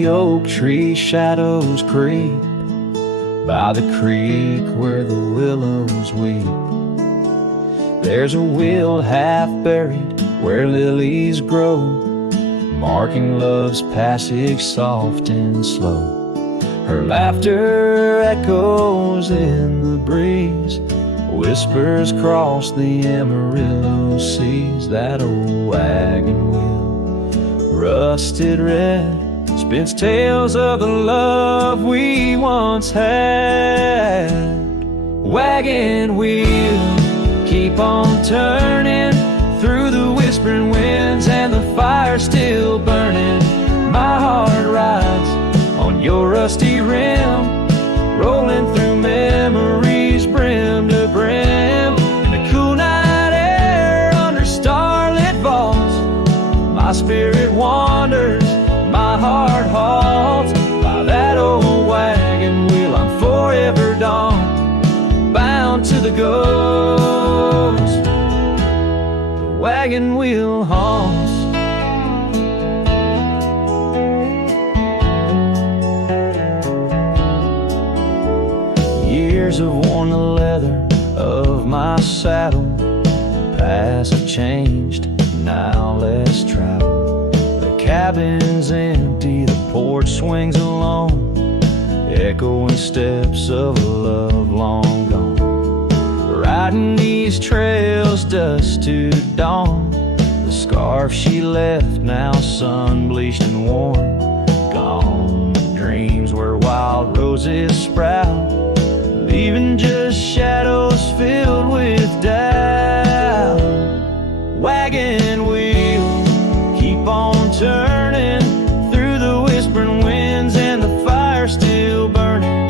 the oak tree shadows creep by the creek where the willows weep. There's a wheel half buried where lilies grow, marking love's passage soft and slow. Her laughter echoes in the breeze, whispers cross the Amarillo seas. That old wagon wheel, rusted red, spins tales of the love we once had. Wagon wheel, keep on turning through the whispering winds and the fire still burning. My heart rides on your rusty rim, rolling through memories brim to brim. In the cool night air under starlit vaults, my spirit wanders, my heart halts. By that old wagon wheel I'm forever dawned, bound to the ghost. The wagon wheel haunts. Years have worn the leather of my saddle, paths have changed, now less travel. The cabin's empty, the porch swings alone, echoing steps of a love long gone. Riding these trails dusk to dawn, the scarf she left now sun-bleached and worn. Gone dreams where wild roses sprout, leaving just shadows filled with doubt. Wagon wheel, keep on turning through the whispering winds and the fire still burning.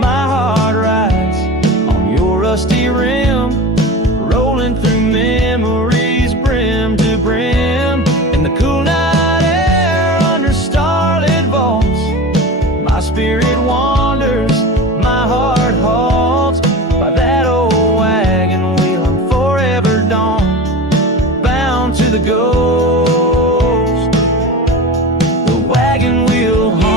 My heart rides on your rusty rim, rolling through memories brim to brim. In the cool night air under starlit vaults, my spirit wanders, my heart halts. By that old wagon wheel I'm forever dawned, bound to the ghost. The wagon wheel haunts.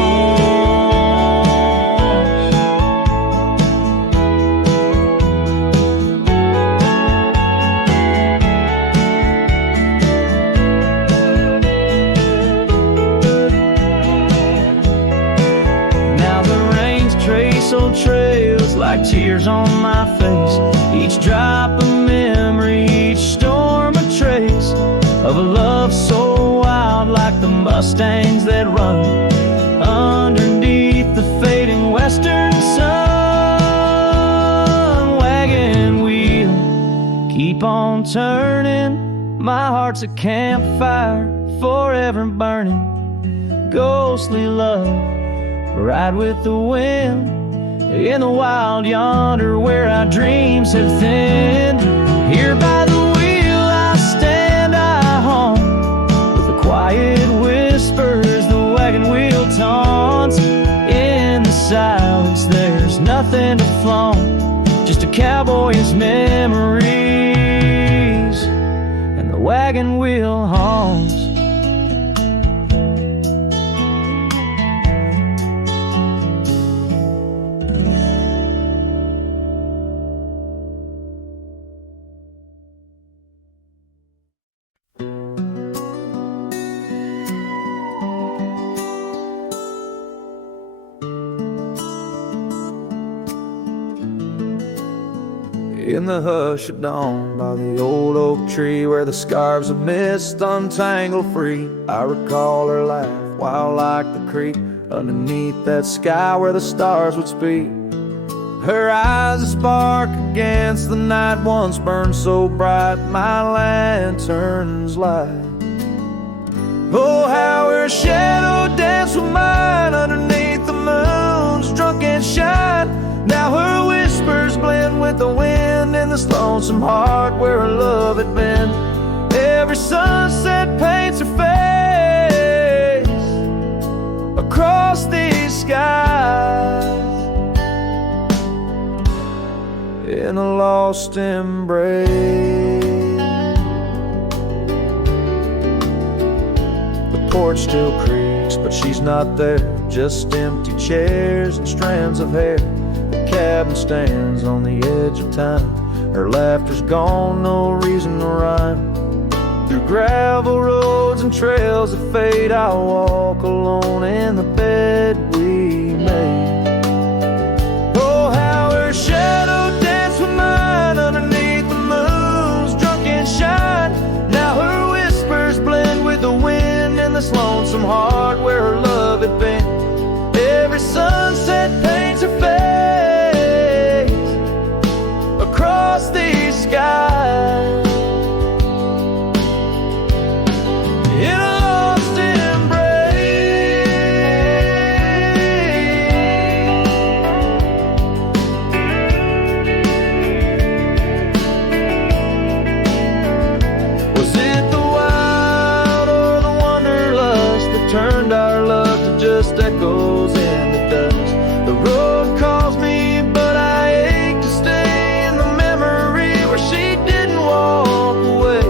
Now the rains trace old trails like tears on my face, each drop a memory, each storm a trace of a love so wild, like the mustangs that run underneath the fading western sun. Wagon wheel, keep on turning, my heart's a campfire forever burning. Ghostly love, ride with the wind in the wild yonder where our dreams have thinned. Here by the wheel I stand, I haunt, with the quiet whispers the wagon wheel taunts. In the silence there's nothing to flaunt, just a cowboy's memories, and the wagon wheel haunts. In the hush of dawn, by the old oak tree where the scarves of mist untangle free, I recall her laugh, wild like the creek, underneath that sky where the stars would speak. Her eyes a spark against the night, once burned so bright my lantern's light. Oh, how her shadow danced with mine underneath the moon's drunken shine. Now her whispers blend with the wind in this lonesome heart where her love had been. Every sunset paints her face across these skies in a lost embrace. The porch still creaks, but she's not there. just empty chairs and strands of hair. The cabin stands on the edge of time. Her laughter's gone, no reason to rhyme. Through gravel roads and trails that fade, I'll walk alone in the bed we made. Oh, how her shadow danced with mine underneath the moon's drunken shine. Now her whispers blend with the wind in this lonesome heart where her love had been. Every sunset paints her face across these skies. Turned our love to just echoes in the dust. The road calls me, but I ache to stay in the memory where she didn't walk away.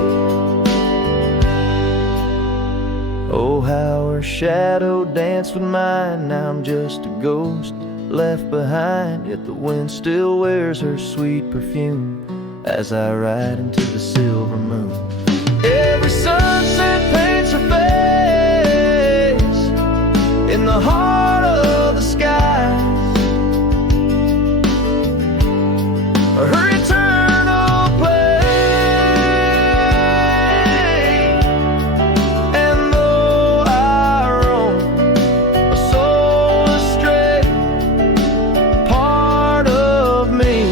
Oh, how her shadow danced with mine. Now I'm just a ghost left behind, yet the wind still wears her sweet perfume as I ride into the silver moon. Every sunset paints her face in the heart of the skies. Her eternal place. And though I roam a soul astray, part of me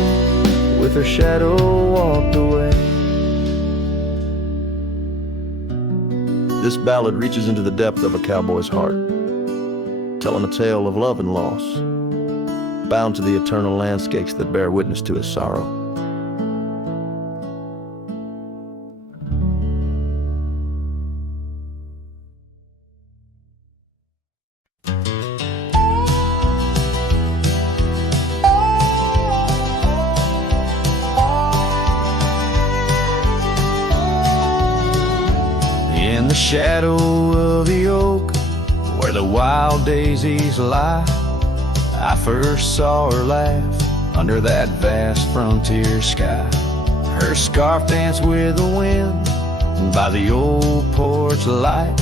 with her shadow walked away. This ballad reaches into the depth of a cowboy's heart, telling a tale of love and loss, bound to the eternal landscapes that bear witness to his sorrow. In the shadow of the oak where the wild daisies lie, I first saw her laugh under that vast frontier sky. Her scarf danced with the wind by the old porch light,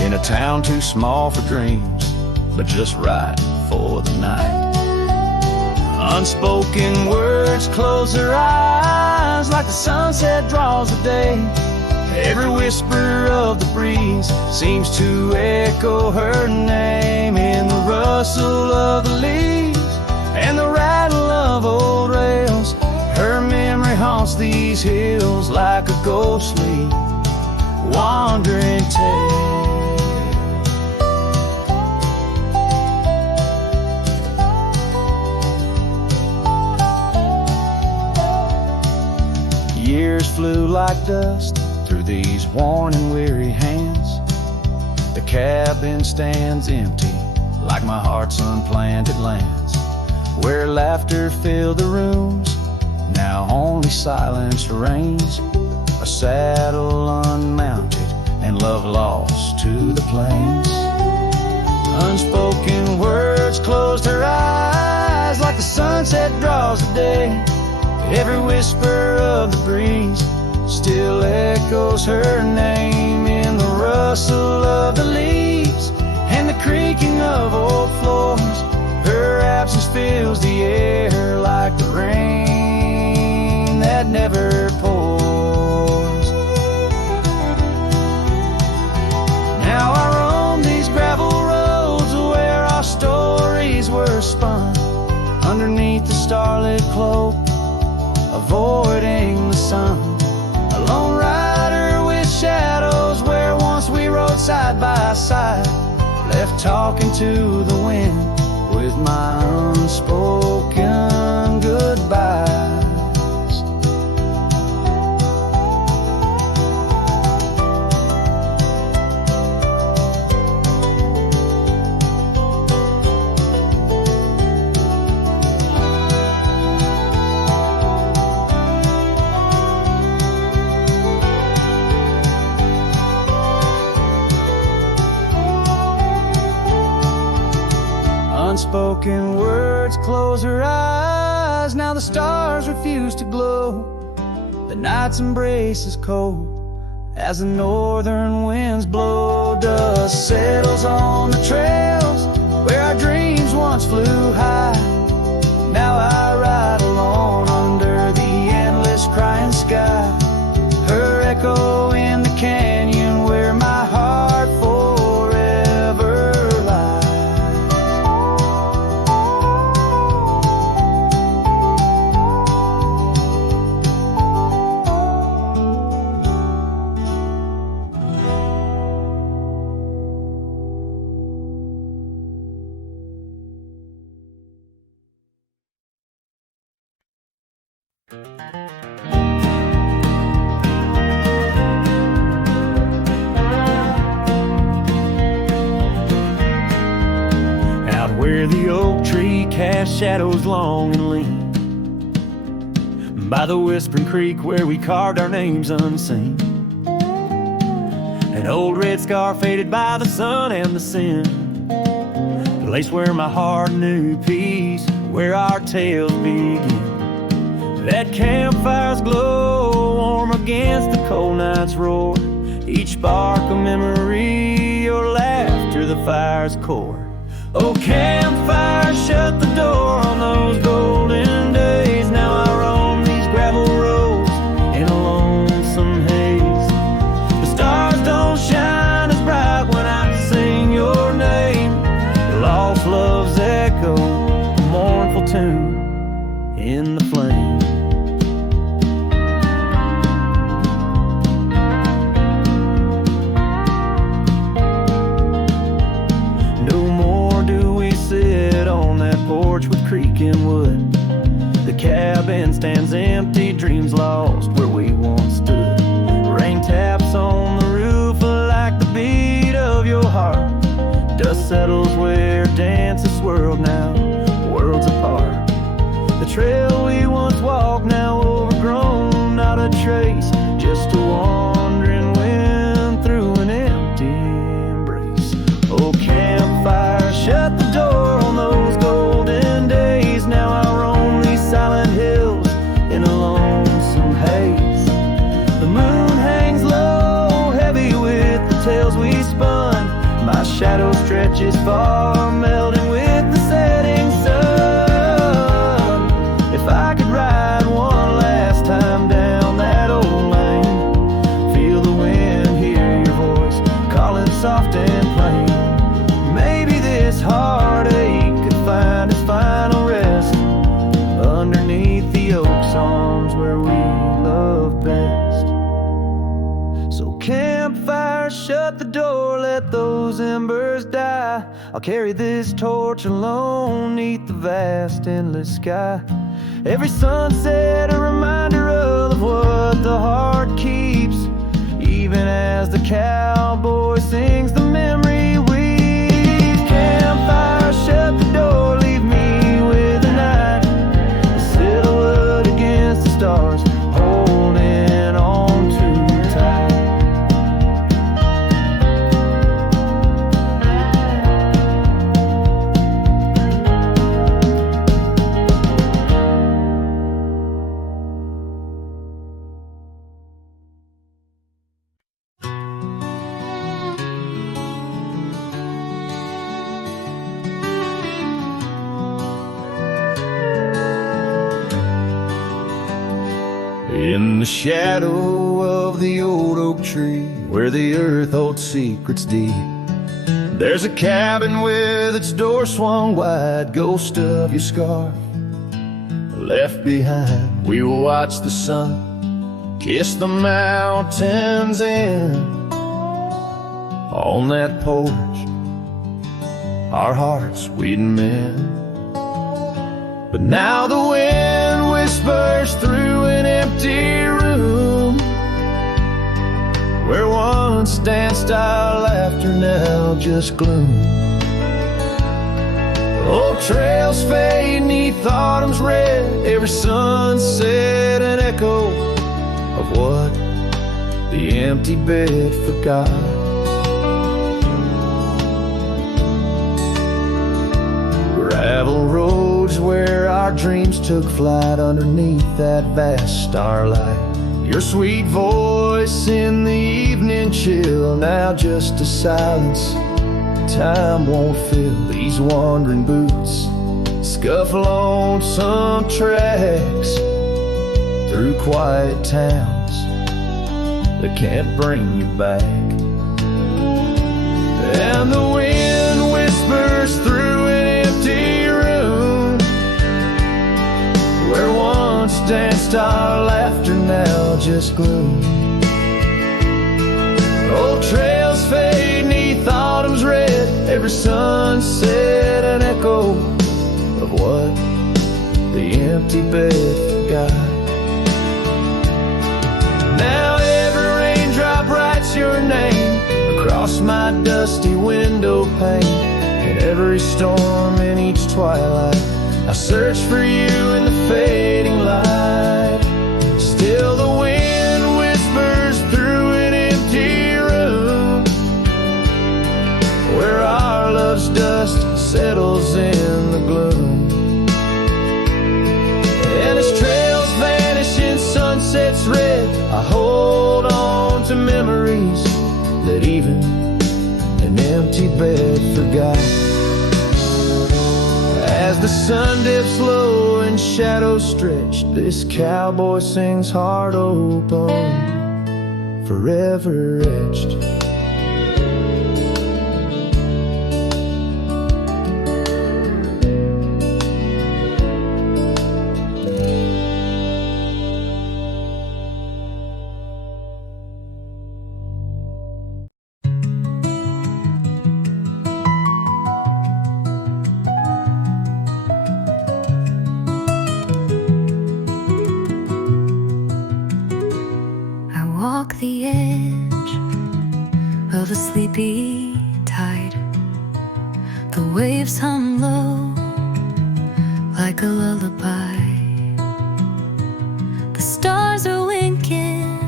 in a town too small for dreams, but just right for the night. Unspoken words close her eyes like the sunset draws the day. Every whisper of the breeze seems to echo her name in the rustle of the leaves and the rattle of old rails. Her memory haunts these hills like a ghostly, wandering tale. Years flew like dust through these worn and weary hands. The cabin stands empty like my heart's unplanted lands, where laughter filled the rooms, now only silence reigns. A saddle unmounted and love lost to the plains. Unspoken words closed her eyes like the sunset draws the day. Every whisper of the breeze still echoes her name in the rustle of the leaves and the creaking of old floors. Her absence fills the air like the rain that never pours. Now I roam these gravel roads where our stories were spun, underneath the starlit cloak, avoiding the sun. A lone rider with shadows where once we rode side by side, left talking to the wind with my unspoken goodbyes. close her eyes. Now the stars refuse to glow. The night's embrace is cold as the northern winds blow. Dust settles on the trails where our dreams once flew high. Now I ride alone under the endless crying sky. Her echo in the canyon where my heart forever lies. Where the oak tree casts shadows long and lean, by the whispering creek where we carved our names unseen. An old red scar faded by the sun and the sin, the place where my heart knew peace, where our tales begin. That campfire's glow, warm against the cold night's roar, each spark a memory, your laughter the fire's core. Oh, campfire, shut the door on those golden days. Now I roam these gravel roads in a lonesome haze. The stars don't shine as bright when I sing your name. Lost love's echo, a mournful tune in the flame. Porch with creaking wood, the cabin stands empty, dreams lost where we once stood. Rain taps on the roof like the beat of your heart. Dust settles where dances swirled, now worlds apart. The trail we once walked now overgrown, not a trace, just a wandering wind through an empty embrace. Oh, campfire, shut the door on those golden days. Now I roam these silent hills in a lonesome haze. The moon hangs low, heavy with the tales we spun. My shadow stretches far, melting with the setting sun. If I could ride one last time down that old lane, feel the wind, hear your voice calling soft and plain. Maybe this heartache could find its final rest underneath the oak's arms where we love best. So campfire, shut the door, let those embers die. I'll carry this torch alone neath the vast endless sky. Every sunset a reminder of what the heart keeps, even as the cowboy sings the memory weaves. Campfire, shut the door, leave me with the night, the silhouette against the stars, holding on too tight. In the shadow of the old oak tree, where the earth holds secrets deep, there's a cabin with its door swung wide, ghost of your scarf left behind. We will watch the sun kiss the mountains in. On that porch, our hearts we'd mend. But now the wind whispers through an empty room, where once danced our laughter, now just gloom. Old trails fade neath autumn's red, every sunset an echo of what the empty bed forgot. Gravel roads where dreams took flight underneath that vast starlight. Your sweet voice in the evening chill, now just a silence time won't fill. These wandering boots scuffle on some tracks through quiet towns that can't bring you back. And the wind whispers through an empty room where once danced our laughter, now just gloom. Old trails fade neath autumn's red, every sunset an echo of what the empty bed forgot. Now every raindrop writes your name across my dusty window pane. In every storm, in each twilight, I search for you in the fading light. Still the wind whispers through an empty room where our love's dust settles in the gloom. And as trails vanish in sunsets red, I hold on to memories that even an empty bed forgot. As the sun dips low and shadows stretch, this cowboy sings heart open, forever etched. The edge of a sleepy tide, the waves hum low like a lullaby. The stars are winking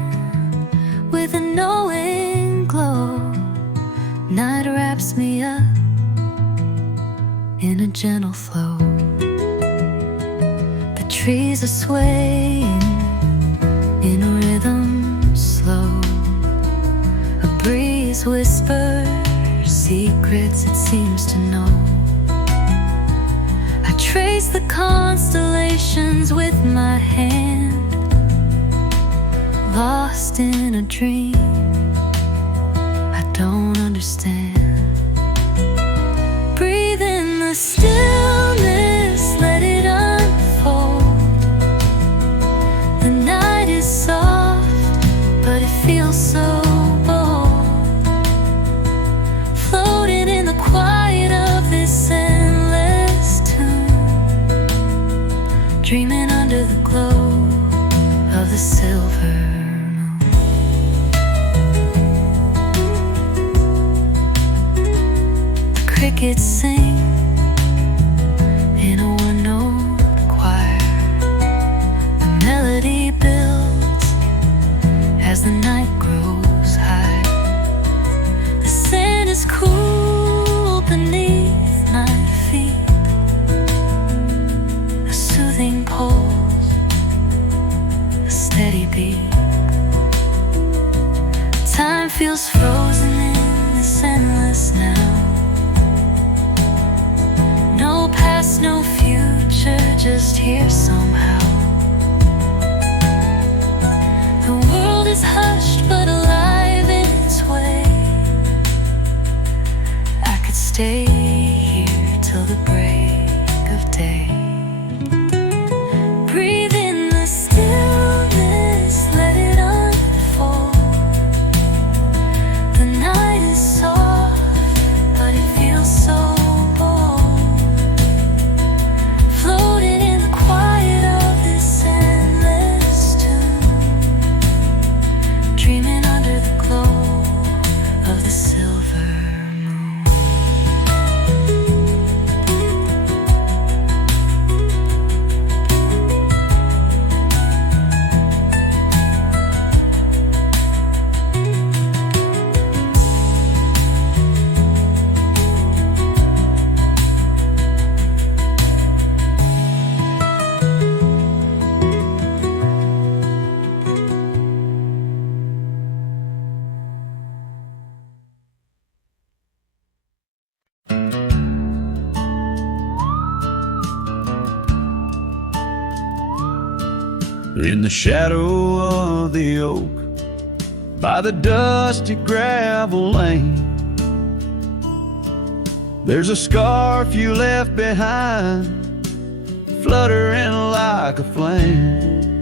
with a knowing glow. Night wraps me up in a gentle flow. The trees are swaying in a rhythm slow. A breeze whispers secrets it seems to know. I trace the constellations with my hand, lost in a dream I don't understand. Breathe in the stillness, let it unfold. The night is soft, but it feels so bold, floating in the quiet of this endless tune, dreaming under the glow of the silver moon. The crickets sing in a one-note choir. The melody builds as the night grows high. The sand is cool beneath my feet, a soothing pulse, a steady beat. Time feels frozen in this endless now. No past, no future, just here somehow. The world is hushed but alive in its way. I could stay here till the break of day. Breathe in the stillness, let it unfold. The night is soft, but it feels so bold, floating in the quiet of this endless tune, dreaming under the glow of the silver moon. In the shadow of the oak, by the dusty gravel lane, there's a scarf you left behind, fluttering like a flame.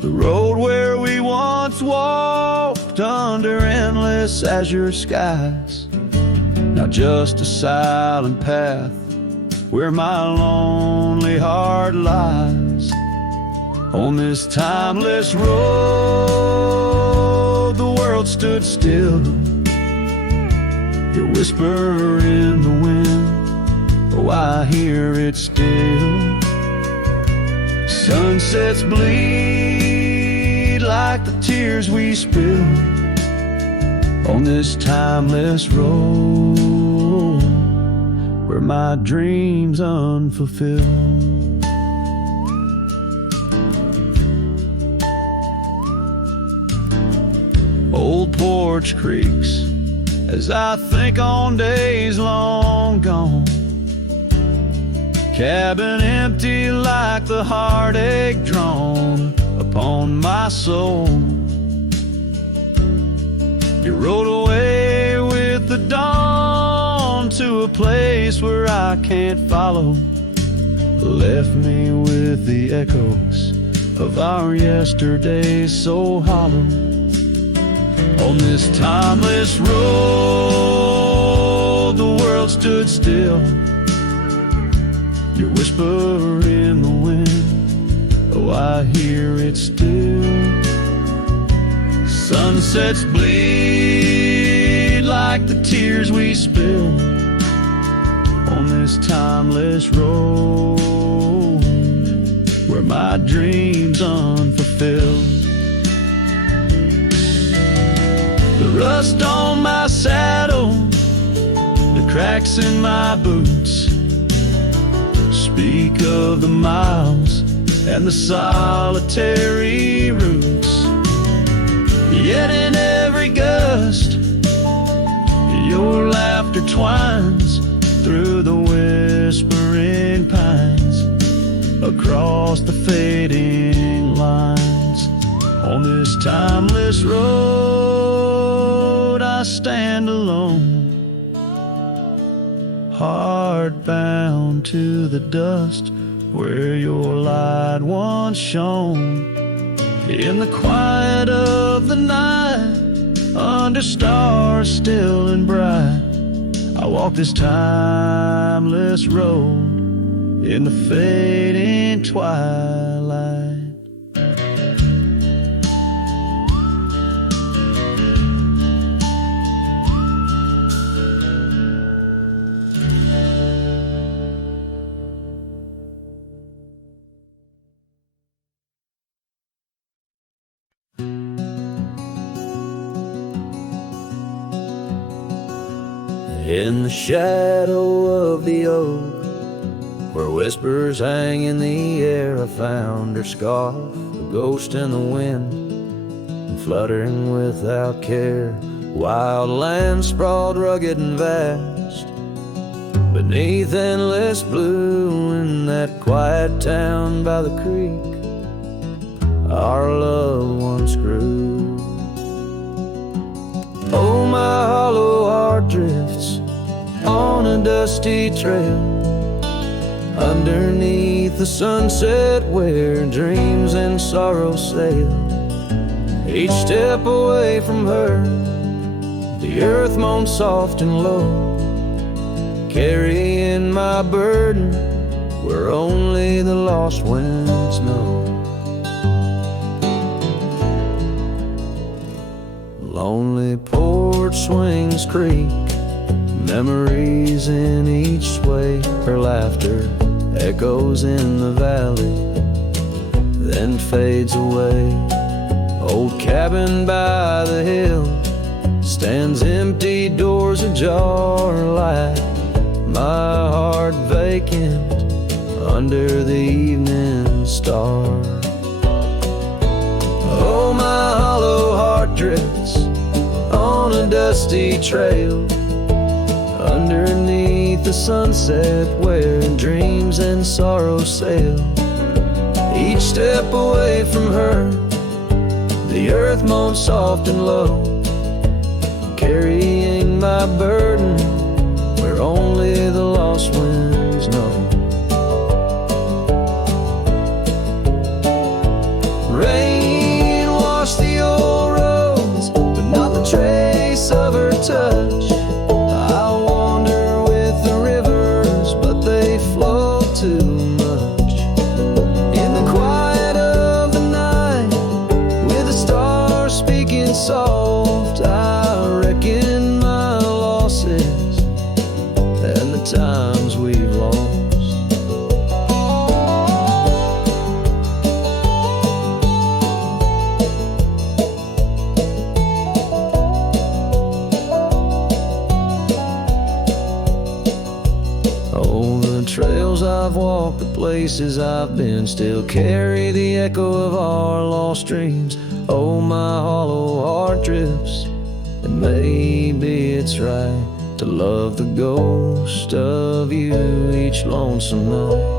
The road where we once walked under endless azure skies, now just a silent path where my lonely heart lies. On this timeless road, the world stood still. Your whisper in the wind, oh, I hear it still. Sunsets bleed like the tears we spill on this timeless road where my dreams unfulfilled. Old porch creaks as I think on days long gone. Cabin empty like the heartache drawn upon my soul. You rode away with the dawn to a place where I can't follow. Left me with the echoes of our yesterdays so hollow. On this timeless road, the world stood still. Your whisper in the wind, oh, I hear it still. Sunsets bleed like the tears we spill on this timeless road where my dreams unfulfilled. The rust on my saddle, the cracks in my boots speak of the miles and the solitary routes. Yet in every gust, your laughter twines through the whispering pines, across the fading lines. On this timeless road, I stand alone, heart bound to the dust where your light once shone. In the quiet of the night, under stars still and bright, I walk this timeless road in the fading twilight. In the shadow of the oak, where whispers hang in the air, I found her scarf, a ghost in the wind, and fluttering without care. Wild land sprawled rugged and vast, beneath endless blue. In that quiet town by the creek, our loved ones grew. Oh, my hollow heart drifts on a dusty trail, underneath the sunset where dreams and sorrow sail. Each step away from her, the earth moans soft and low, carrying my burden where only the lost winds know. Lonely porch swings creak, memories in each sway. Her laughter echoes in the valley, then fades away. Old cabin by the hill stands empty, doors ajar, like my heart vacant under the evening star. Oh, my hollow heart drifts on a dusty trail, underneath the sunset where dreams and sorrow sail. Each step away from her, the earth moans soft and low, carrying my burden where only the lost winds know. Rain washed the old roads, but not the trace of her touch. I wander with the rivers, but they flow too much. In the quiet of the night, with the stars speaking soft, I reckon my losses and the times we've lost. Trails I've walked, the places I've been, still carry the echo of our lost dreams. Oh, my hollow heart drifts, and maybe it's right to love the ghost of you each lonesome night.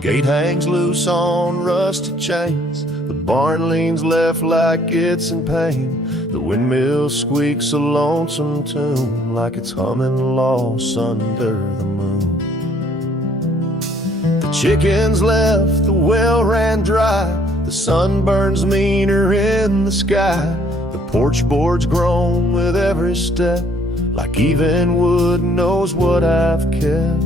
Gate hangs loose on rusted chains. The barn leans left like it's in pain. The windmill squeaks a lonesome tune, like it's humming lost under the moon. The chickens left, the well ran dry. The sun burns meaner in the sky. The porch board's grown with every step, like even wood knows what I've kept.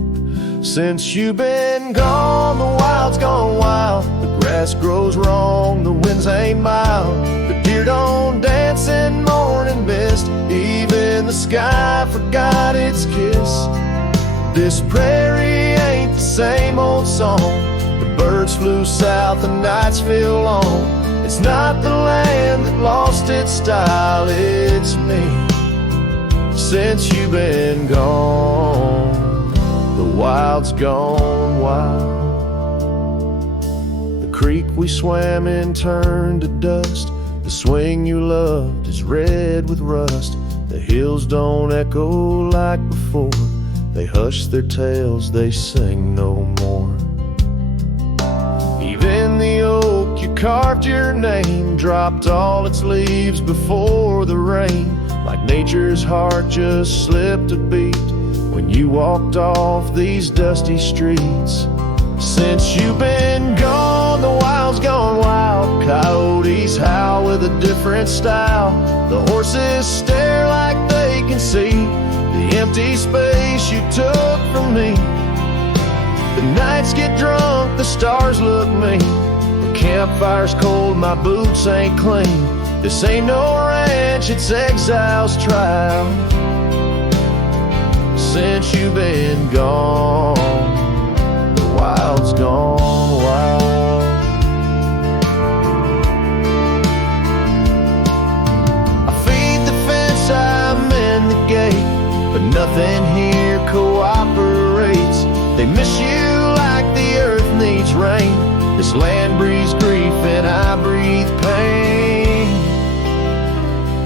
Since you've been gone, the wild's gone wild. The grass grows wrong, the winds ain't mild. The deer don't dance in morning mist. Even the sky forgot its kiss. This prairie ain't the same old song. The birds flew south, the nights feel long. It's not the land that lost its style, it's me. Since you've been gone, the wild's gone wild. The creek we swam in turned to dust. The swing you loved is red with rust. The hills don't echo like before. They hush their tales, they sing no more. Even the oak you carved your name dropped all its leaves before the rain. Like nature's heart just slipped a beat when you walked off these dusty streets. Since you've been gone, the wild's gone wild. Coyotes howl with a different style. The horses stare like they can see the empty space you took from me. The nights get drunk, the stars look mean. The campfire's cold, my boots ain't clean. This ain't no ranch, it's exile's trial. Since you've been gone, the wild's gone wild. I feed the fence, I'm in the gate, but nothing here cooperates. They miss you like the earth needs rain. This land breathes grief and I breathe pain.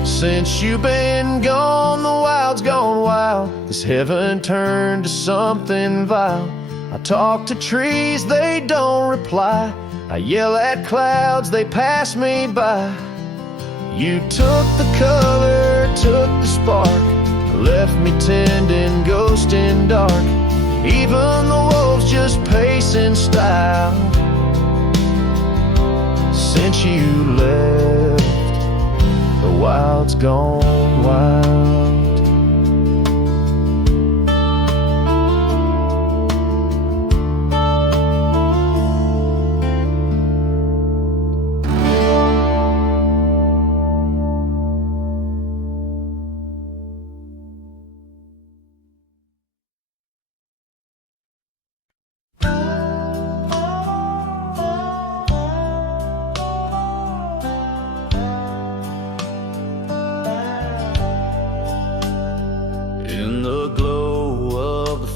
Since you've been gone, the wild's gone wild. This heaven turned to something vile. I talk to trees, they don't reply. I yell at clouds, they pass me by. You took the color, took the spark, left me tending, ghosting dark. Even the wolves just pacing style. Since you left, the wild's gone wild.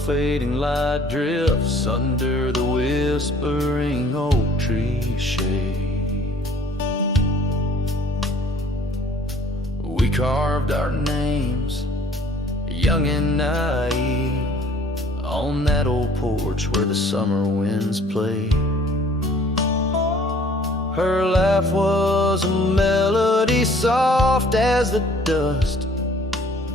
Fading light drifts under the whispering oak tree shade. We We carved our names, young and naive, on that old porch where the summer winds played. Her laugh was a melody soft as the dust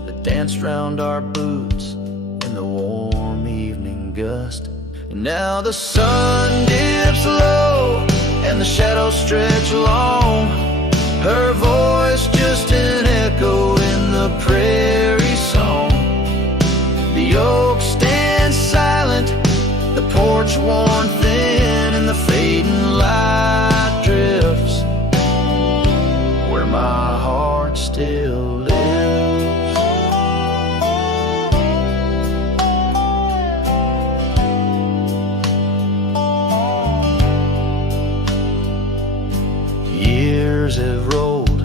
that danced round our boots in the warm evening gust. And now the sun dips low and the shadows stretch long, her voice just an echo in the prairie song. The oak stands silent, the porch worn thin, and the fading light drifts where my heart still lives. Years have rolled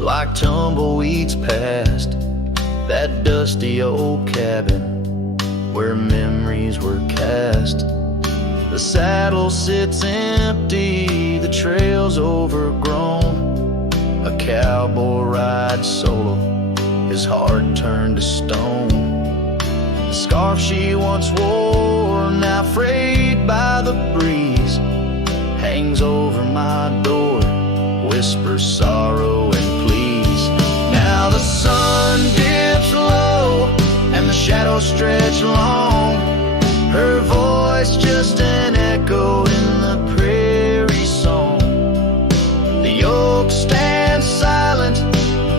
like tumbleweeds past that dusty old cabin where memories were cast. The saddle sits empty, the trail's overgrown. A cowboy rides solo, his heart turned to stone. The scarf she once wore, now frayed by the breeze, hangs over my door, whispers sorrow and please. Now the sun dips low and the shadows stretch long, her voice just an echo in the prairie song. The oak stands silent,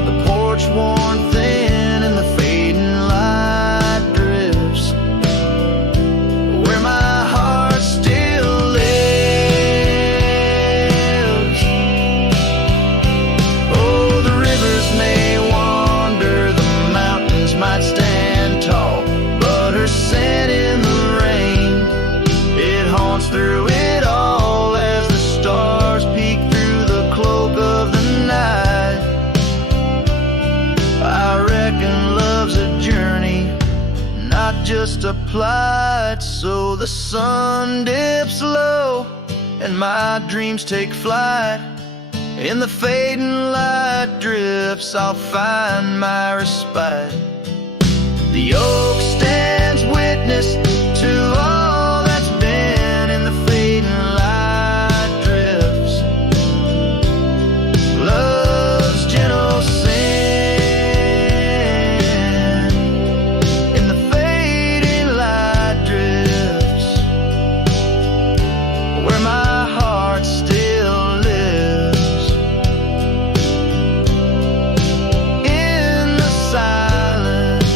the porch worn thin, and the fading light drifts where my heart still lives. Oh, the rivers may wander, the mountains might stand tall, but her scent in the rain, it haunts through it all as the stars peek through the cloak of the night. I reckon love's a journey, not just a plight. So the sun dips low and my dreams take flight. In the fading light drifts I'll find my respite. The oak stands witness to all that's been. In the fading light drifts love's gentle sin. In the fading light drifts where my heart still lives. In the silence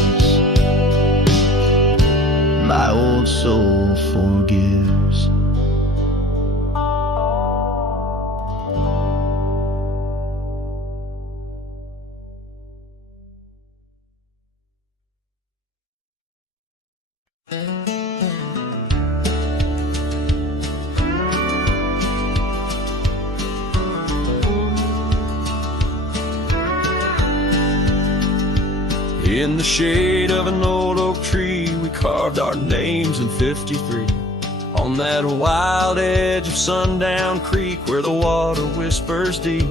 my old soul forgives. In the shade of an old oak tree, we carved our names in '53. On that wild edge of Sundown Creek where the water whispers deep.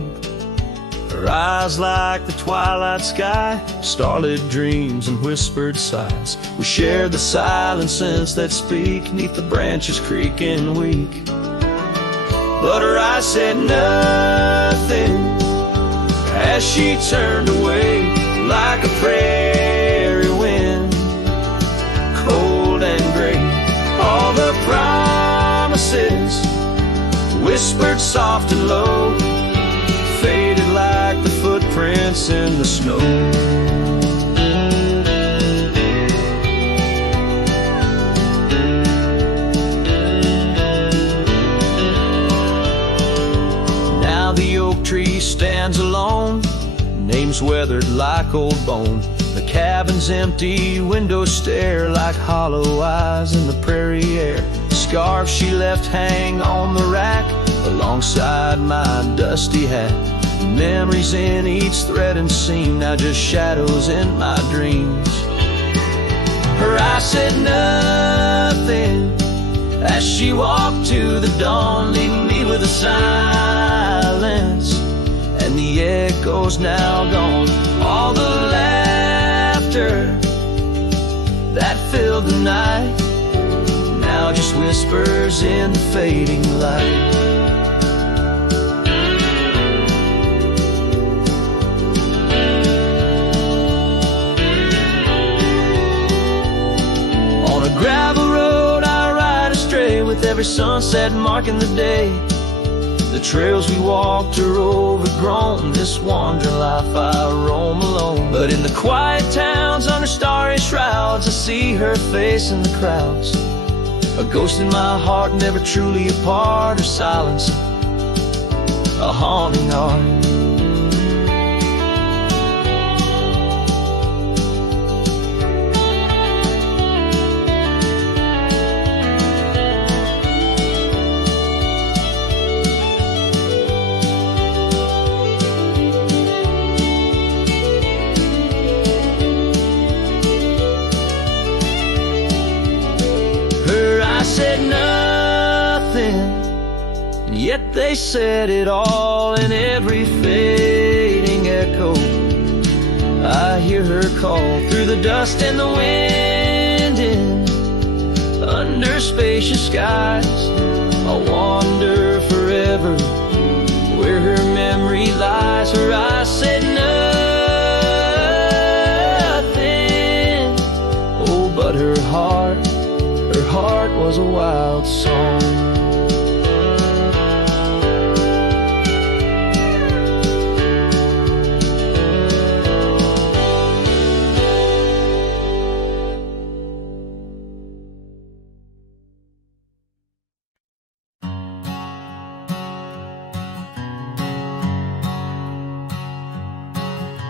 Her eyes like the twilight sky, starlit dreams and whispered sighs. We shared the silent scents that speak neath the branches creaking weak. But her eyes said nothing as she turned away, like a prairie wind, cold and gray. All the promises, whispered soft and low, faded like the footprints in the snow. Now the oak tree stands alone, names weathered like old bone. The cabin's empty, windows stare like hollow eyes in the prairie air. The scarf she left hang on the rack alongside my dusty hat. Memories in each thread and seam, now just shadows in my dreams. Her eyes said nothing as she walked to the dawn, leaving me with a silence and the echoes now gone. the night, now just whispers in the fading light. On a gravel road I ride astray, with every sunset marking the day. The trails we walked are overgrown, this wandering life I roam alone. But in the quiet towns under starry shrouds, I see her face in the crowds. A ghost in my heart, never truly apart, her silence a haunting heart. Said nothing, and yet they said it all. In every fading echo I hear her call, through the dust and the wind, in under spacious skies I'll wander forever where her memory lies. Her eyes said nothing, oh, but her heart was a wild song.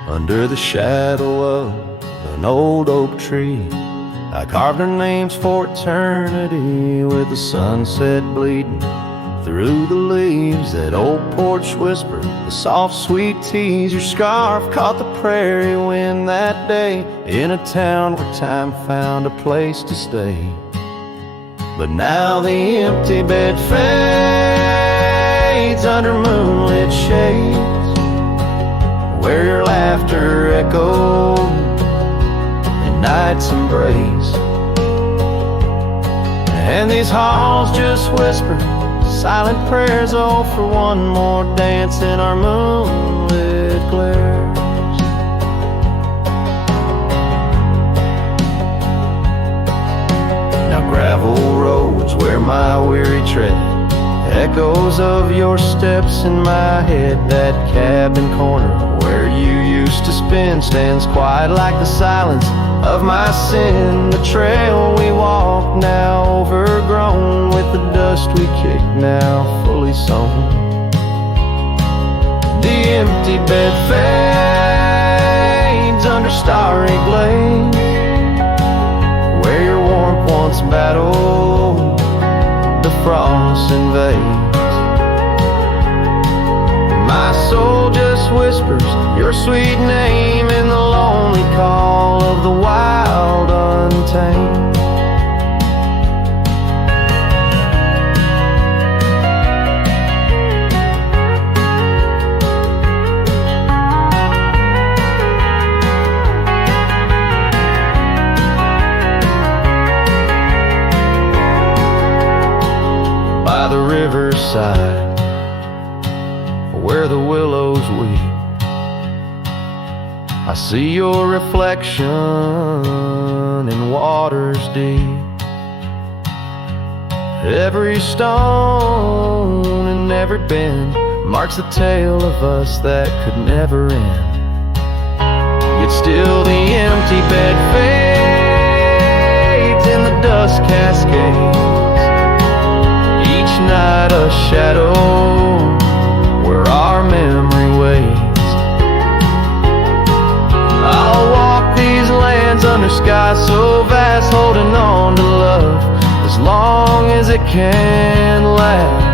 Under the shadow of an old oak tree, I carved our names for eternity, with the sunset bleeding through the leaves. That old porch whispered the soft sweet tease. Your scarf caught the prairie wind that day, in a town where time found a place to stay. But now the empty bed fades under moonlit shades, where your laughter echoed night's embrace. And these halls just whisper silent prayers, oh, for one more dance in our moonlit glares. Now gravel roads where my weary tread, echoes of your steps in my head. That cabin corner where you used to spend stands quiet like the silence of my sin. The trail we walk now overgrown, with the dust we kick now fully sown. The empty bed fades under starry glades, where your warmth once battled the frost invades. My soul just whispers your sweet name in the lonely call of the wild untamed. By the riverside, where the willows weep, I see your reflection in waters deep. Every stone and every bend marks the tale of us that could never end. Yet still the empty bed fades in the dust cascades, each night a shadow where our memory waits. I'll walk these lands under skies so vast, holding on to love as long as it can last.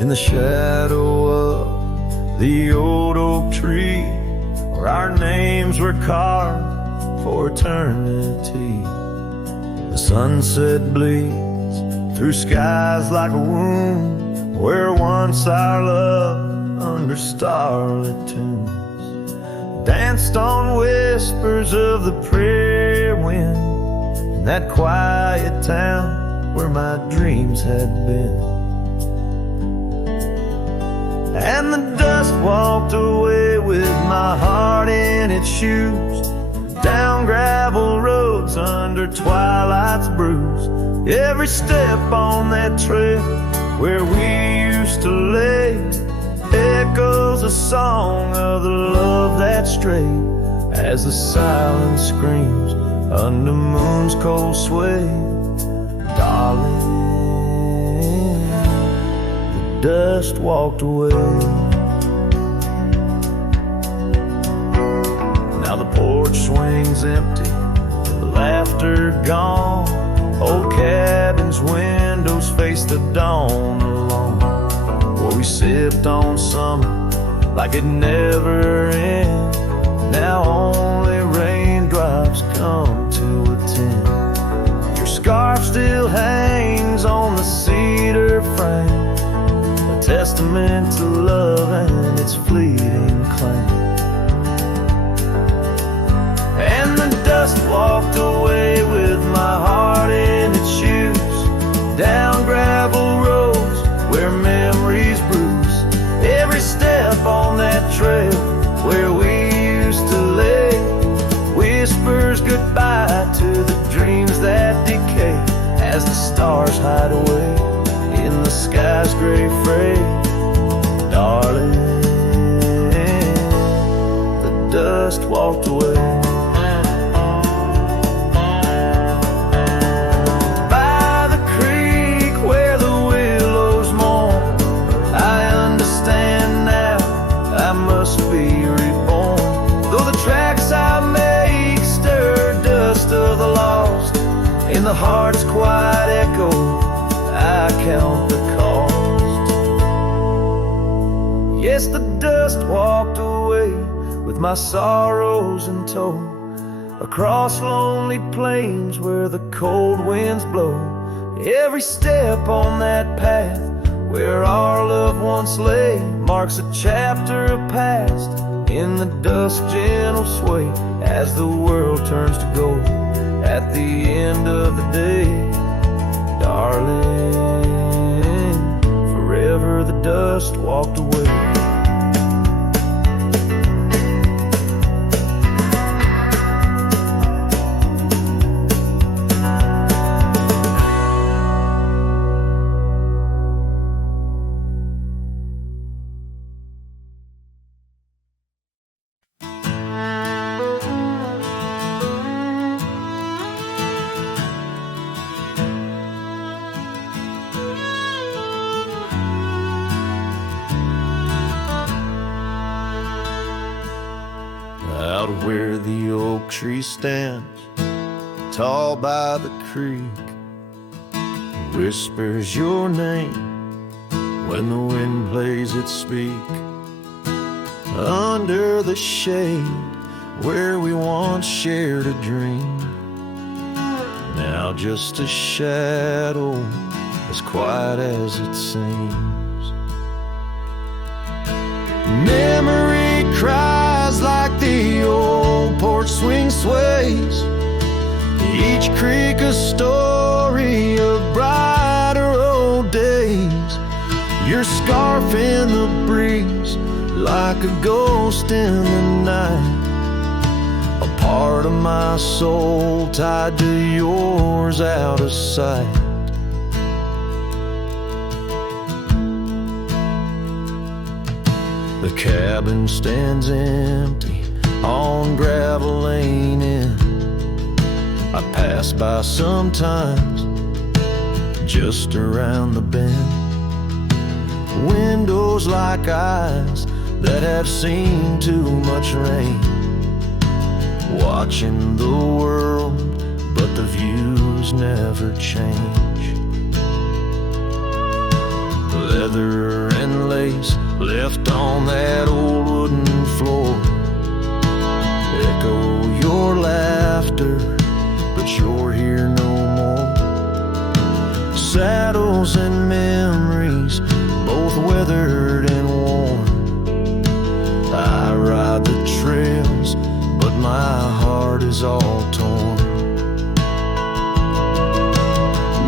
in the shadow of the old oak tree, where our names were carved for eternity. The sunset bleeds through skies like a wound, where once our love under starlit tunes danced on whispers of the prairie wind, in that quiet town where my dreams had been. And the dust walked away with my heart in its shoes, down gravel roads under twilight's bruise. Every step on that trail where we used to lay echoes a song of the love that strayed, as the silence screams under moon's cold sway. Darling, the dust walked away. Now the porch swings empty, the laughter gone. Old cabins, windows face the dawn alone, where we sipped on summer like it never ends. Now only raindrops come to attend. Your scarf still hangs on the cedar frame, a testament to love and its fleeting claim. And the dust walked away with my heart in its shoes, down gravel roads where memories bruise. Every step on that trail where we used to lay whispers goodbye to the dreams that decay, as the stars hide away in the sky's gray fray. Darling, the dust walked away. In the heart's quiet echo, I count the cost. Yes, the dust walked away with my sorrows in tow, across lonely plains where the cold winds blow. Every step on that path where our love once lay marks a chapter of past in the dusk's gentle sway, as the world turns to gold at the end of the day. Darling, forever the dust walked away. Out where the oak tree stands, tall by the creek, whispers your name when the wind plays it speak. Under the shade where we once shared a dream, now just a shadow as quiet as it seems. Memory cries like the old porch swing sways, each creak a story of brighter old days. Your scarf in the breeze like a ghost in the night, a part of my soul tied to yours out of sight. The cabin stands empty on gravel lane in. I pass by sometimes just around the bend. Windows like eyes that have seen too much rain, watching the world, but the views never change. leather and lace left on that old wooden floor echo your laughter, but you're here no more. Saddles and memories, both weathered and worn. I ride the trails, but my heart is all torn.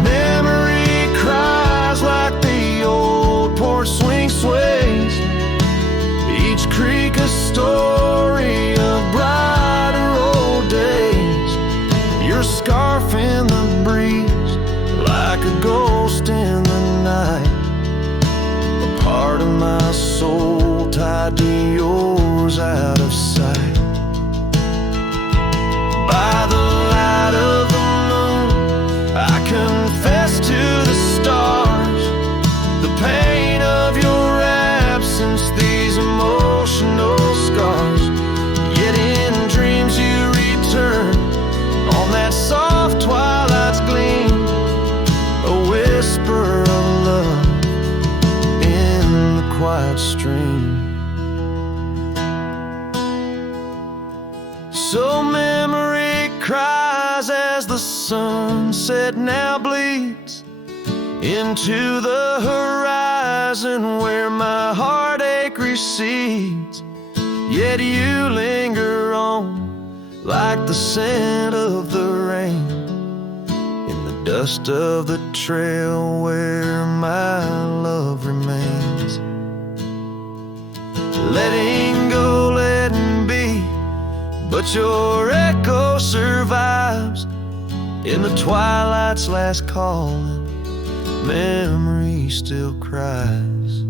Memory cries like the old porch swing sways, each creek a story of brighter old days. Your scarf in the breeze, like a ghost in the night, a part of my soul tied to yours out of sight. By the light of the moon, I confess to the stars the pain of your absence, these emotional scars. Yet in dreams you return on that soft twilight's gleam, a whisper of love in the quiet stream. So memory cries as the sunset now bleeds into the horizon where my heartache recedes. Yet you linger on like the scent of the rain in the dust of the trail where my love remains. Letting go, letting be, but your echo survives in the twilight's last calling. Memory still cries.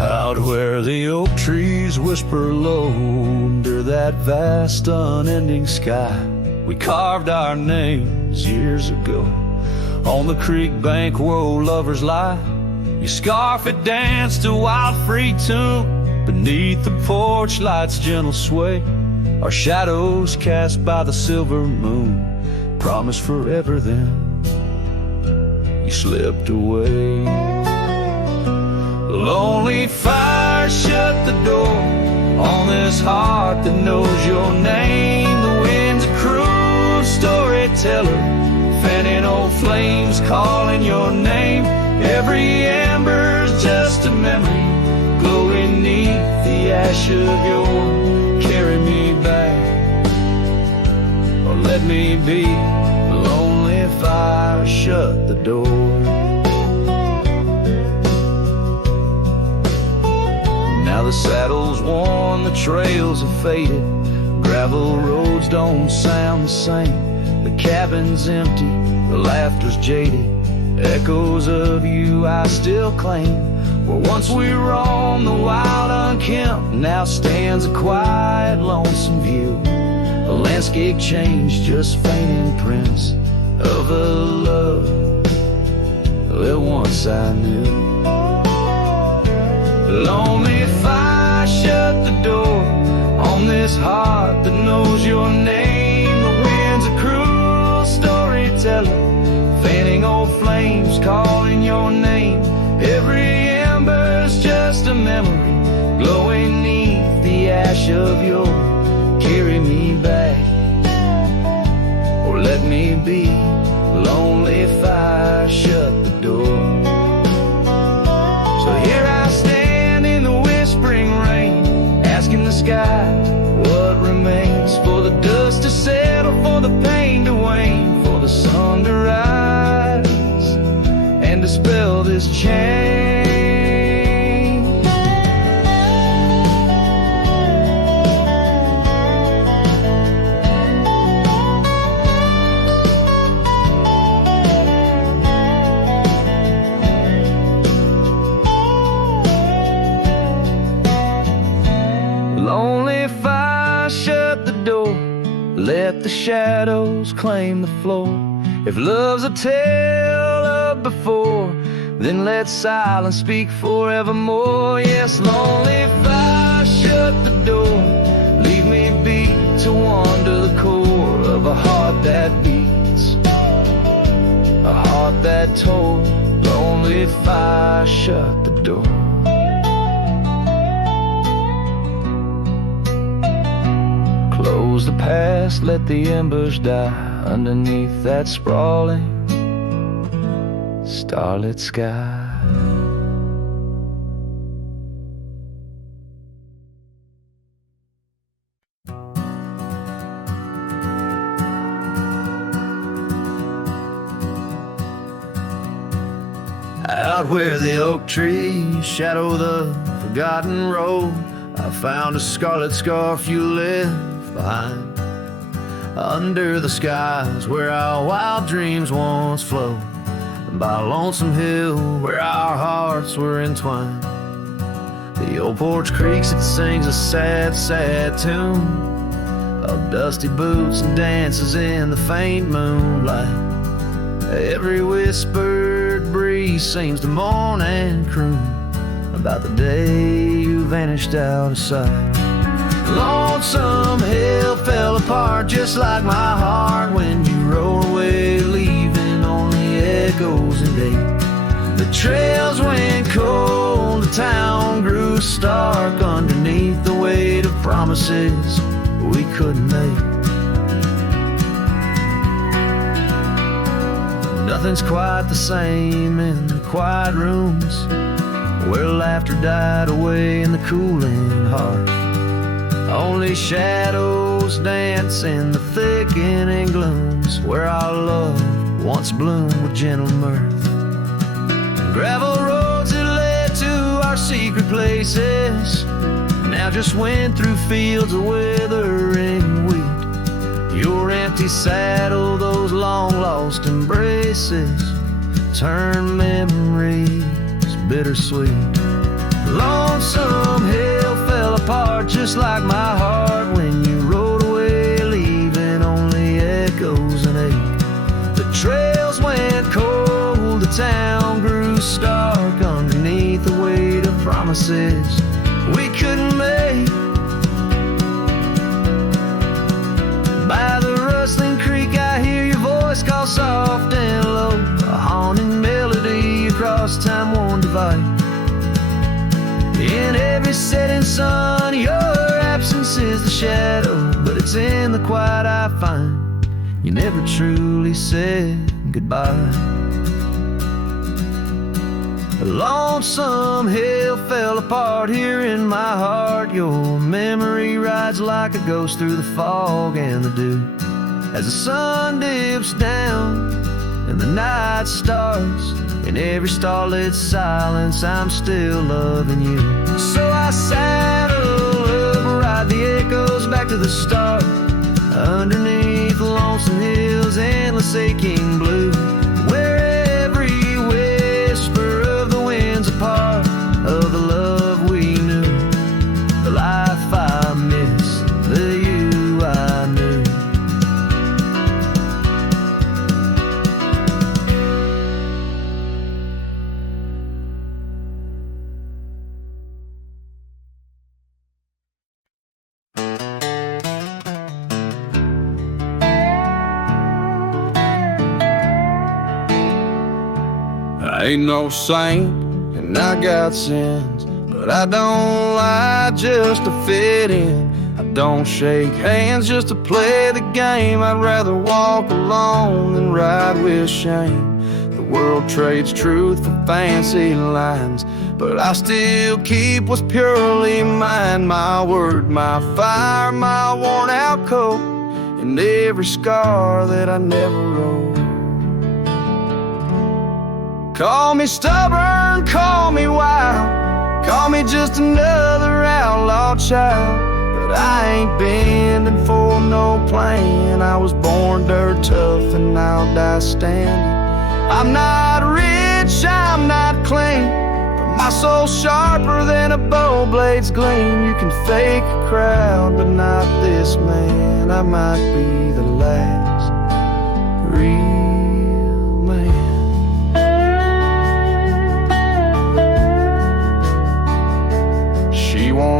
Out where the oak trees whisper low under that vast unending sky, we carved our names years ago on the creek bank where old lovers lie. Your scarf it danced a wild free tune beneath the porch light's gentle sway. Our shadows cast by the silver moon promised forever, then you slipped away. Lonely fire shut the door on this heart that knows your name. The wind's a cruel storyteller, fanning old flames calling your name. Every ember's just a memory glowing neath the ash of your. Carry me back or let me be. Lonely fire shut the door. Now the saddle's worn, the trails have faded, gravel roads don't sound the same. The cabin's empty, the laughter's jaded, echoes of you I still claim. Where once we roamed the wild unkempt, now stands a quiet, lonesome view. A landscape changed, just faint imprints of a love that once I knew. Lonely fire shut the door on this heart that knows your name. The wind's a cruel storyteller, fanning old flames calling your name. Every ember's just a memory glowing neath the ash of your. Carry me back or let me be. Lonely fire shut the door. So here I stand in the whispering rain, asking the sky what remains. For the dust to settle, for the pain to wane, for the sun to rise and dispel this chain. Lonely fire shut the door, let the shadows claim the floor. If love's a tale of before, then let silence speak forevermore. Yes, lonely fire, shut the door. Leave me be to wander the core of a heart that beats, a heart that told. Lonely fire, shut the door. Close the past, let the embers die underneath that sprawling starlit sky. Out where the oak trees shadow the forgotten road, I found a scarlet scarf you left behind. Under the skies where our wild dreams once flowed, by a lonesome hill where our hearts were entwined. The old porch creaks, it sings a sad, sad tune of dusty boots and dances in the faint moonlight. Every whispered breeze seems to mourn and croon about the day you vanished out of sight. Lonesome hill fell apart just like my heart when you rode away, leaving only echoes and ache. The trails went cold, the town grew stark underneath the weight of promises we couldn't make. Nothing's quite the same in the quiet rooms where laughter died away in the cooling heart. Only shadows dance in the thickening glooms where our love once bloomed with gentle mirth. Gravel roads that led to our secret places now just went through fields of withering wheat. Your empty saddle, those long lost embraces, turn memories bittersweet. Lonesome hill fell apart just like my heart when you rode away, leaving only echoes and ache. The trails went cold, the town grew stark underneath the weight of promises we couldn't make. By the rustling creek I hear your voice call soft and low, a haunting melody across time-worn divide. In every setting sun, your absence is the shadow, but it's in the quiet I find you never truly said goodbye. A lonesome hill fell apart here in my heart. Your memory rides like a ghost through the fog and the dew. As the sun dips down and the night starts, in every starlit silence I'm still loving you. So I saddle up, ride the echoes back to the start, underneath the lonesome hills, endless aching blue, where every whisper of the wind's a part of the love we knew, the life I miss, the you I knew. I ain't no saint and I got sins, but I don't lie just to fit in. I don't shake hands just to play the game. I'd rather walk alone than ride with shame. The world trades truth for fancy lines, but I still keep what's purely mine. My word, my fire, my worn out coat, and every scar that I never wrote. Call me stubborn, call me wild, call me just another outlaw child, but I ain't bending for no plan. I was born dirt tough and I'll die standing. I'm not rich, I'm not clean, but my soul's sharper than a bow blade's gleam. You can fake a crowd, but not this man. I might be the last real man.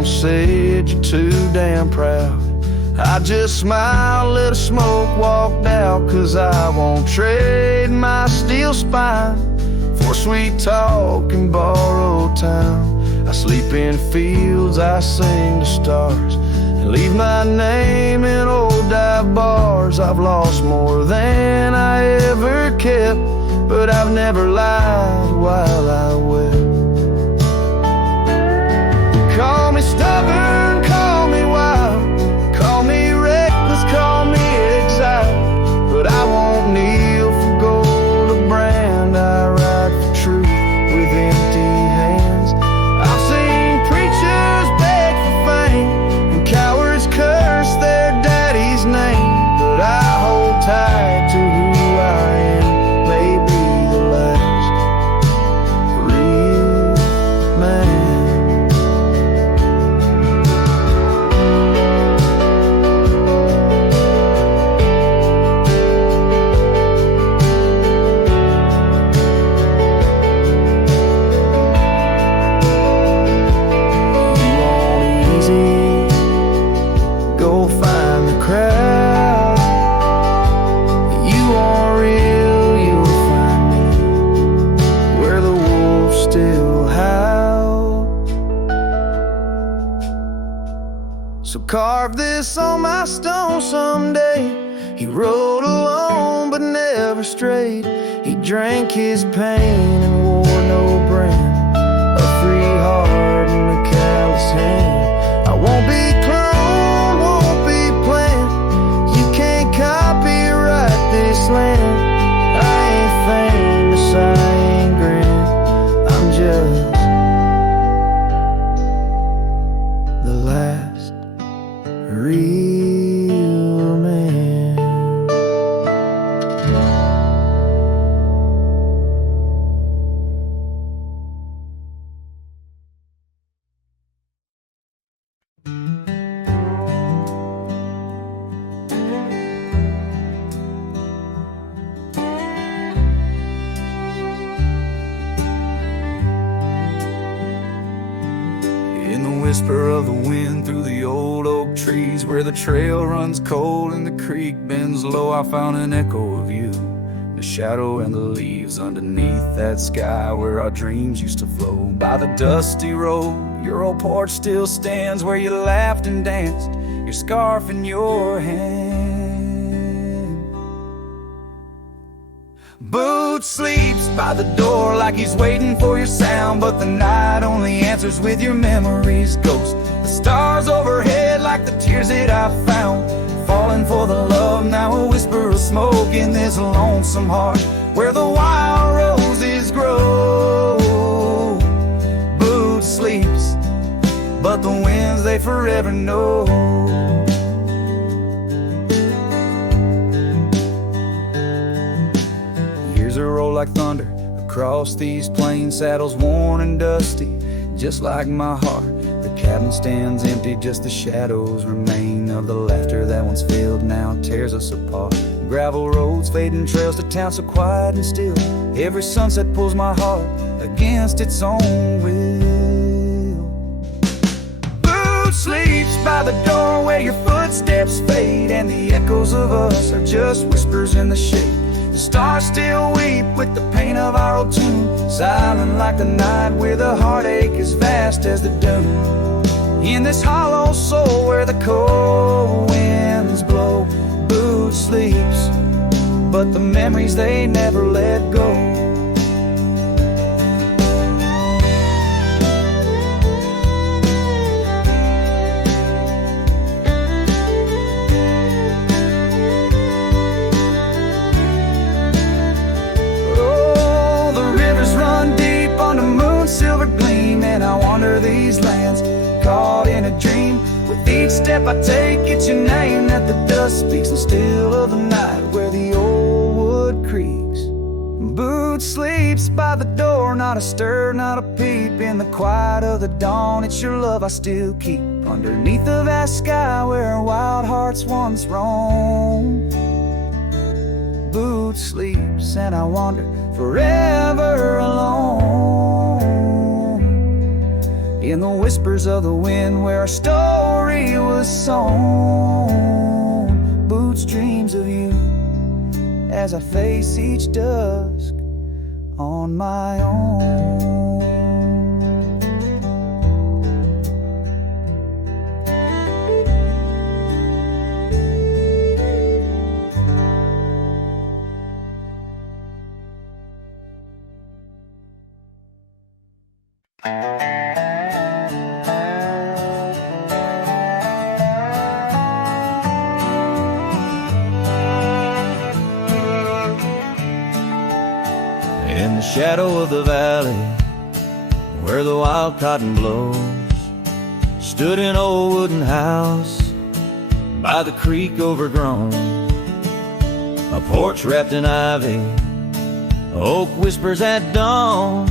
Someone said you're too damn proud. I just smiled, let the smoke walked out, 'cause I won't trade my steel spine for sweet talk and borrowed time. I sleep in fields, I sing to stars, and leave my name in old dive bars. I've lost more than I ever kept, but I've never lied while I wept. Call me stubborn, call me wild, call me reckless, call me exiled, but I won't kneel for gold or brand. I ride for truth with empty hands. I've seen preachers beg for fame and cowards curse their daddy's name, but I hold tight to who I am. Maybe the last real man. So carve this on my stone someday. He rode alone but never strayed. He drank his pain and wore no brand, a free heart and a callous hand. I won't be cloned, won't be planned. You can't copyright this land. I ain't famous, I ain't grand. I'm just the last real man. In the whisper of the wind through the old oak trees, where the trail runs cold and the creek bends low, I found an echo of you, the shadow and the leaves underneath that sky where our dreams used to flow. By the dusty road, your old porch still stands, where you laughed and danced, your scarf in your hand. Boot sleeps by the door like he's waiting for your sound, but the night only answers with your memory's ghost. The stars overhead like the tears that I found, falling for the love, now a whisper of smoke in this lonesome heart where the wild roses grow. Boot sleeps, but the winds they forever know. Roll like thunder across these plains, saddles worn and dusty, just like my heart. The cabin stands empty, just the shadows remain of the laughter that once filled, now tears us apart. Gravel roads, fading trails to town so quiet and still. Every sunset pulls my heart against its own will. Boot sleeps by the door where your footsteps fade, and the echoes of us are just whispers in the shade. The stars still weep with the pain of our old tune, silent like the night where the heartache is vast as the dune. In this hollow soul where the cold winds blow, Boot sleeps, but the memories they never let go. Silver gleam, and I wander these lands, caught in a dream. With each step I take, it's your name that the dust speaks, and still of the night where the old wood creaks. Boot sleeps by the door, not a stir, not a peep. In the quiet of the dawn, it's your love I still keep, underneath the vast sky where wild hearts once roamed. Boot sleeps, and I wander forever alone. in the whispers of the wind where our story was sown. Boots dreams of you as I face each dusk on my own. In the shadow of the valley where the wild cotton blows, stood an old wooden house by the creek overgrown. A porch wrapped in ivy, oak whispers at dawn.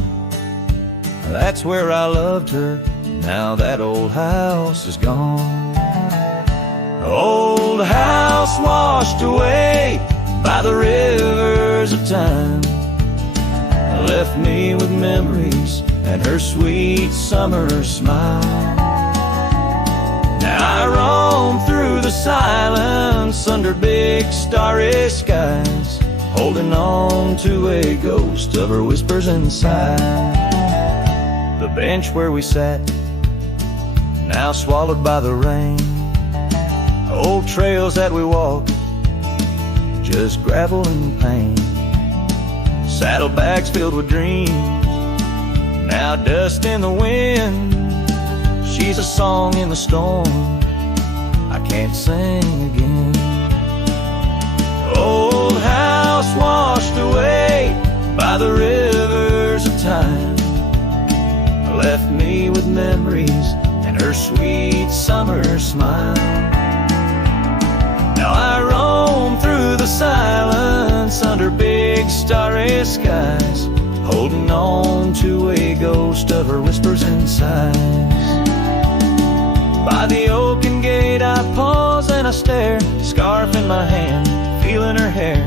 That's where I loved her, now that old house is gone. Old house washed away by the rivers of time, left me with memories and her sweet summer smile. Now I roam through the silence under big starry skies, holding on to a ghost of her whispers inside. The bench where we sat, now swallowed by the rain. Old trails that we walked, just gravel and pain. Saddlebags filled with dreams, now dust in the wind. She's a song in the storm, I can't sing again. Old house washed away by the rivers of time, left me with memories and her sweet summer smile. Now I roam through the silence under big starry skies, holding on to a ghost of her whispers and sighs. By the oaken gate I pause and I stare, scarf in my hand, feeling her hair.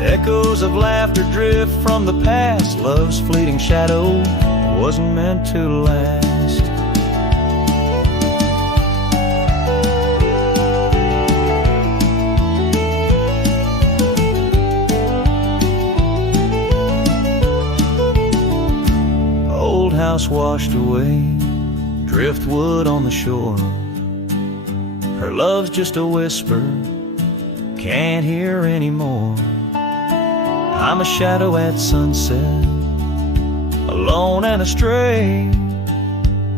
Echoes of laughter drift from the past, love's fleeting shadow wasn't meant to last. Old house washed away, driftwood on the shore. Her love's just a whisper, can't hear anymore. I'm a shadow at sunset, alone and astray,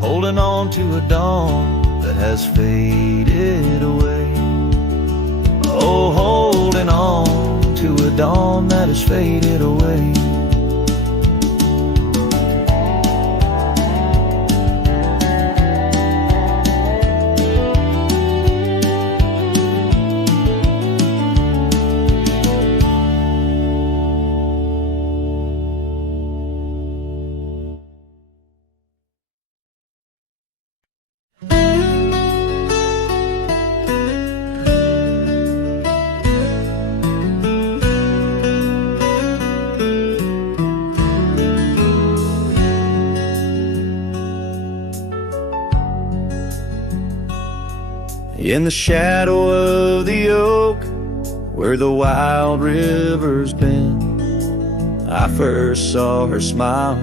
holding on to a dawn that has faded away. Oh, holding on to a dawn that has faded away. In the shadow of the oak, where the wild river's been, I first saw her smile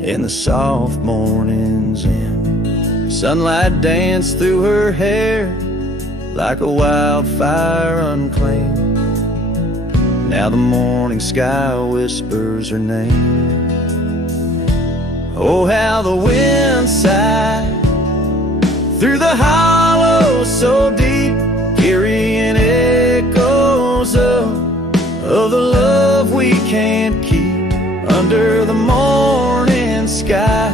in the soft morning's end. Sunlight danced through her hair like a wildfire unclaimed. Now the morning sky whispers her name. Oh, how the wind sighed through the hollow so deep, carrying echoes of the love we can't keep. Under the morning sky,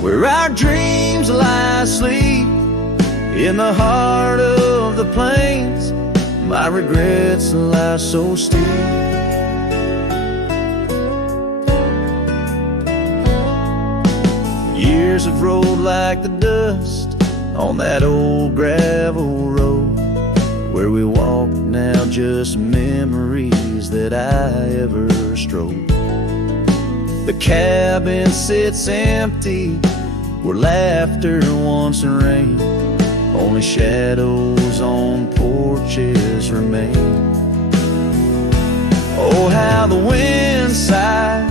where our dreams lie asleep, in the heart of the plains, my regrets lie so steep. Years have rolled like the dust on that old gravel road, where we walk now, just memories that I ever strode. The cabin sits empty where laughter once rained. Only shadows on porches remain. Oh, how the wind sighed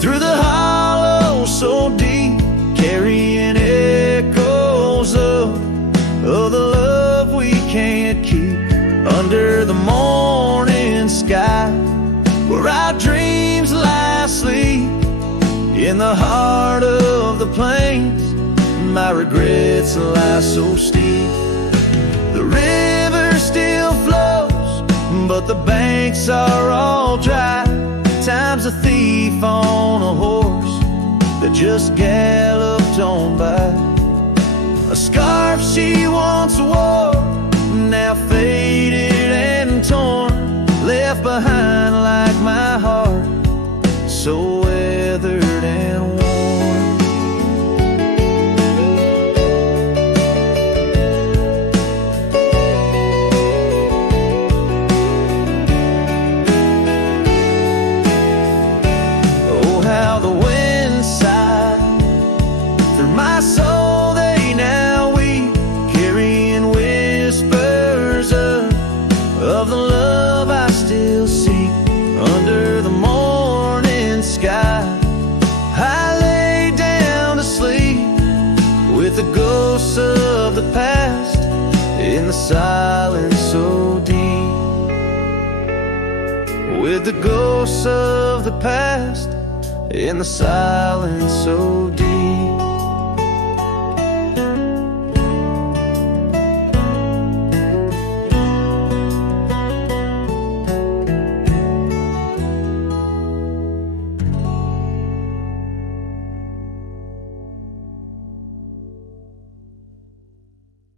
through the hollow so deep, carrying echoes of the love we can't keep. Under the morning sky, where our dreams lie asleep, in the heart of the plains, my regrets lie so steep. The river still flows, but the banks are all dry. Time's a thief on a horse that just galloped on by. A scarf she once wore, now faded and torn, left behind like my heart, so weathered and worn. Oh, how the wind sighed through my soul, they now weep, carrying whispers of the love I still seek. Under the morning sky, I lay down to sleep with the ghosts of the past in the silence so deep. With the ghosts of the past in the silence so